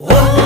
Oh!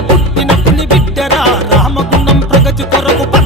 పుట్టిన పులి బిడ్డరా. రామగుణం ప్రగతి కొరకు పంతం